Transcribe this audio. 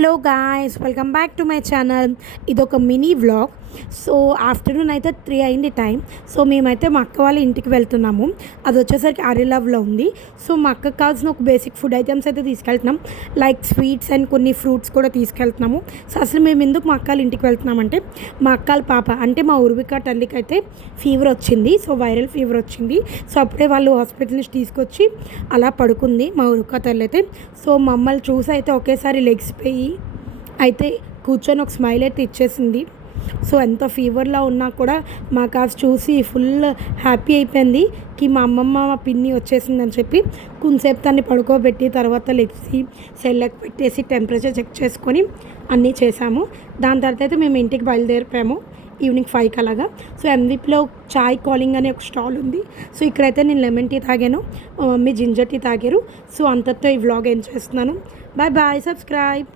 Hello guys, welcome back to my channel. ఇదొక mini vlog. So afternoon అయితే 3 అయింది time. So మేమైతే మా అక్క వాళ్ళ ఇంటికి వెళ్తున్నాము. అది వచ్చేసరికి ఆర్యలవ్లో ఉంది. సో మా అక్కకు కావాల్సిన ఒక బేసిక్ ఫుడ్ ఐటమ్స్ అయితే తీసుకెళ్తున్నాం, లైక్ స్వీట్స్ అండ్ కొన్ని ఫ్రూట్స్ కూడా తీసుకెళ్తున్నాము. సో అసలు మేము ఎందుకు మా అక్క వాళ్ళ ఇంటికి వెళ్తున్నామంటే, మా అక్క వాళ్ళ పాప అంటే మా ఉర్విక తల్లికి అయితే ఫీవర్ వచ్చింది. సో వైరల్ ఫీవర్ వచ్చింది. సో అప్పుడే వాళ్ళు హాస్పిటల్ నుంచి తీసుకొచ్చి అలా పడుకుంది మా ఉర్విక తల్లి అయితే. సో మమ్మల్ని చూసి అయితే ఒకేసారి లెగ్సిపోయి అయితే కూర్చొని ఒక స్మైల్ అయితే ఇచ్చేసింది. సో ఎంత ఫీవర్లో ఉన్నా కూడా మా కాస్త చూసి ఫుల్ హ్యాపీ అయిపోయింది కి మా అమ్మమ్మ మా పిన్ని వచ్చేసిందని చెప్పి కొంతసేపు దాన్ని పడుకోబెట్టి తర్వాత లెగ్సి సెల్లకి పెట్టేసి టెంపరేచర్ చెక్ చేసుకొని అన్నీ చేసాము. దాని తర్వాత అయితే మేము ఇంటికి బయలుదేరిపోయాము ఈవినింగ్ 5కి అలాగా. సో ఎంవిప్లో చాయ్ కాలింగ్ అనే ఒక స్టాల్ ఉంది. సో ఇక్కడైతే నేను లెమన్ టీ తాగాను, మా మమ్మీ జింజర్ టీ తాగారు. సో అంతతో ఈ వ్లాగ్ ఏం చేస్తున్నాను. Bye bye, subscribe.